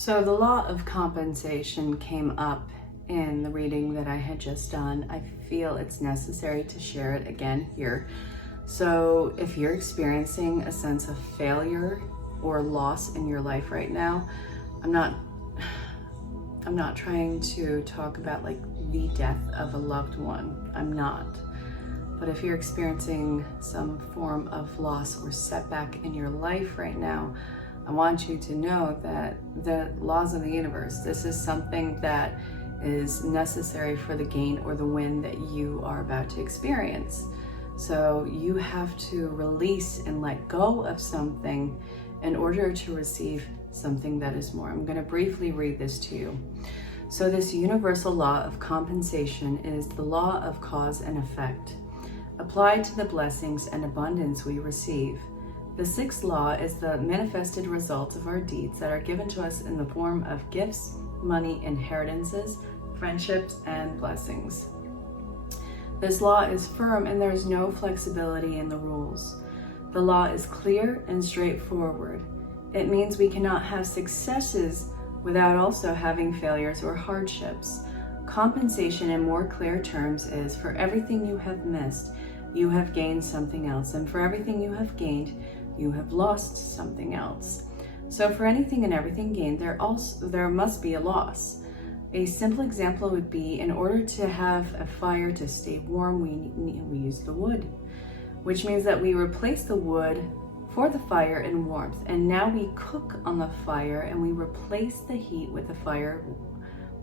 So the law of compensation came up in the reading that I had just done. I feel it's necessary to share it again here. So if you're experiencing a sense of failure or loss in your life right now, I'm not trying to talk about like the death of a loved one. I'm not. But if you're experiencing some form of loss or setback in your life right now, I want you to know that the laws of the universe, this is something that is necessary for the gain or the win that you are about to experience. So you have to release and let go of something in order to receive something that is more. I'm going to briefly read this to you. So this universal law of compensation is the law of cause and effect, applied to the blessings and abundance we receive. The sixth law is the manifested results of our deeds that are given to us in the form of gifts, money, inheritances, friendships, and blessings. This law is firm and there is no flexibility in the rules. The law is clear and straightforward. It means we cannot have successes without also having failures or hardships. Compensation in more clear terms is, for everything you have missed, you have gained something else, and for everything you have gained, you have lost something else. So for anything and everything gained, there must be a loss. A simple example would be, in order to have a fire to stay warm, we use the wood, which means that we replace the wood for the fire and warmth, and now we cook on the fire and we replace the heat with the fire,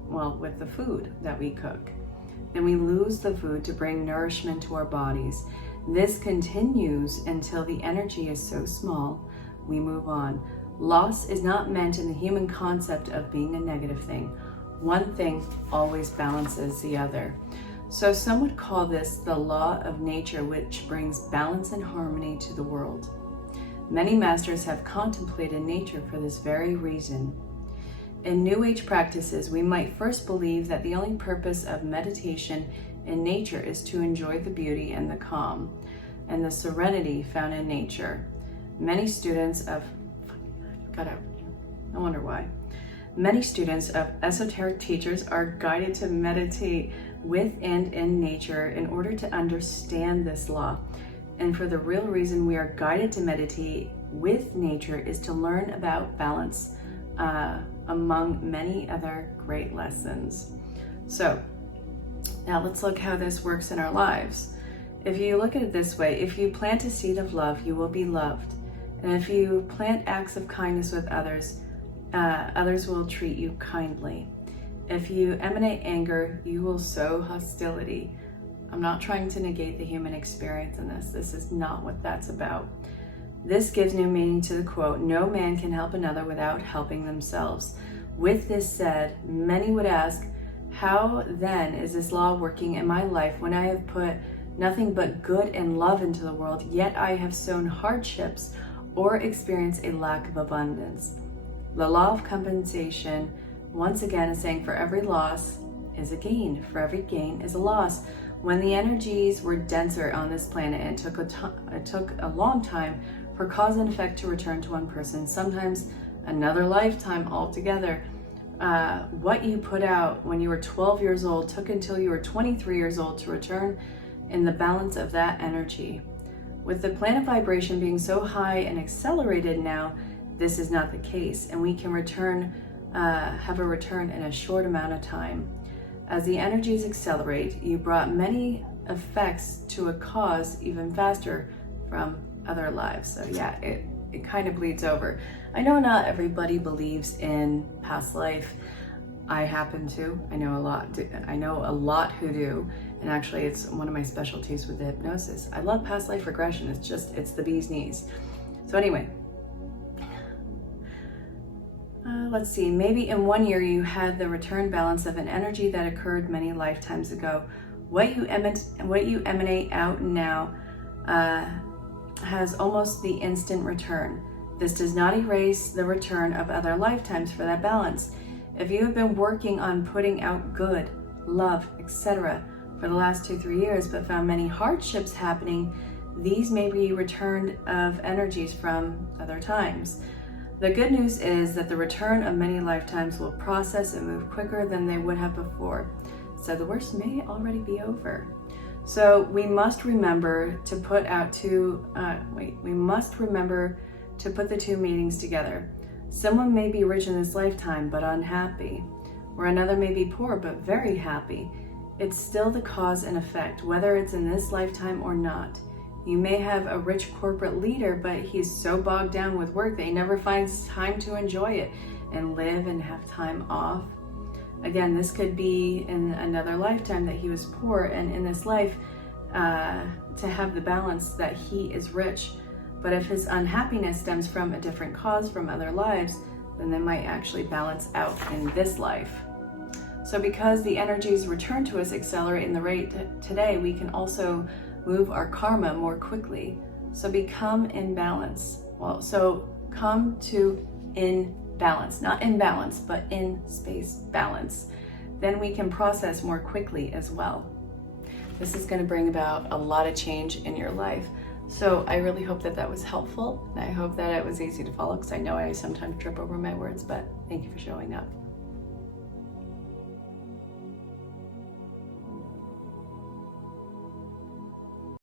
with the food that we cook. Then we lose the food to bring nourishment to our bodies. This continues until the energy is so small, we move on. Loss is not meant in the human concept of being a negative thing. One thing always balances the other. So some would call this the law of nature, which brings balance and harmony to the world. Many masters have contemplated nature for this very reason. In New Age practices, we might first believe that the only purpose of meditation in nature is to enjoy the beauty and the calm and the serenity found in nature. Many students of esoteric teachers are guided to meditate with and in nature in order to understand this law. And for the real reason we are guided to meditate with nature is to learn about balance, among many other great lessons. So now let's look how this works in our lives. If you look at it this way, if you plant a seed of love, you will be loved. And if you plant acts of kindness with others, others will treat you kindly. If you emanate anger, you will sow hostility. I'm not trying to negate the human experience in this. This is not what that's about. This gives new meaning to the quote, "No man can help another without helping themselves." With this said, many would ask, how then is this law working in my life when I have put nothing but good and love into the world, yet I have sown hardships or experienced a lack of abundance? The law of compensation, once again, is saying for every loss is a gain, for every gain is a loss. When the energies were denser on this planet, it took a long time for cause and effect to return to one person, sometimes another lifetime altogether. What you put out when you were 12 years old took until you were 23 years old to return in the balance of that energy. With the planet vibration being so high and accelerated now, this is not the case, and we can have a return in a short amount of time. As the energies accelerate, you brought many effects to a cause even faster from other lives. So yeah, it kind of bleeds over. I know not everybody believes in past life. I happen to. I know a lot who do. And actually it's one of my specialties with the hypnosis. I love past life regression. It's the bee's knees. So anyway, let's see, maybe in 1 year you had the return balance of an energy that occurred many lifetimes ago. What you emanate out now has almost the instant return. This does not erase the return of other lifetimes for that balance. If you have been working on putting out good, love, etc. for the last 2-3 years, but found many hardships happening, these may be returned of energies from other times. The good news is that the return of many lifetimes will process and move quicker than they would have before. So the worst may already be over. So we must remember to put the two meanings together. Someone may be rich in this lifetime but unhappy, or another may be poor but very happy. It's still the cause and effect, whether it's in this lifetime or not. You may have a rich corporate leader, but he's so bogged down with work that he never finds time to enjoy it and live and have time off. Again, this could be in another lifetime that he was poor, and in this life to have the balance that he is rich. But if his unhappiness stems from a different cause from other lives, then they might actually balance out in this life. So because the energies return to us accelerate in the rate today, we can also move our karma more quickly. So become in balance. So come to in balance, not imbalance, but in space balance. Then we can process more quickly as well. This is going to bring about a lot of change in your life. So I really hope that that was helpful. And I hope that it was easy to follow, because I know I sometimes trip over my words, but thank you for showing up.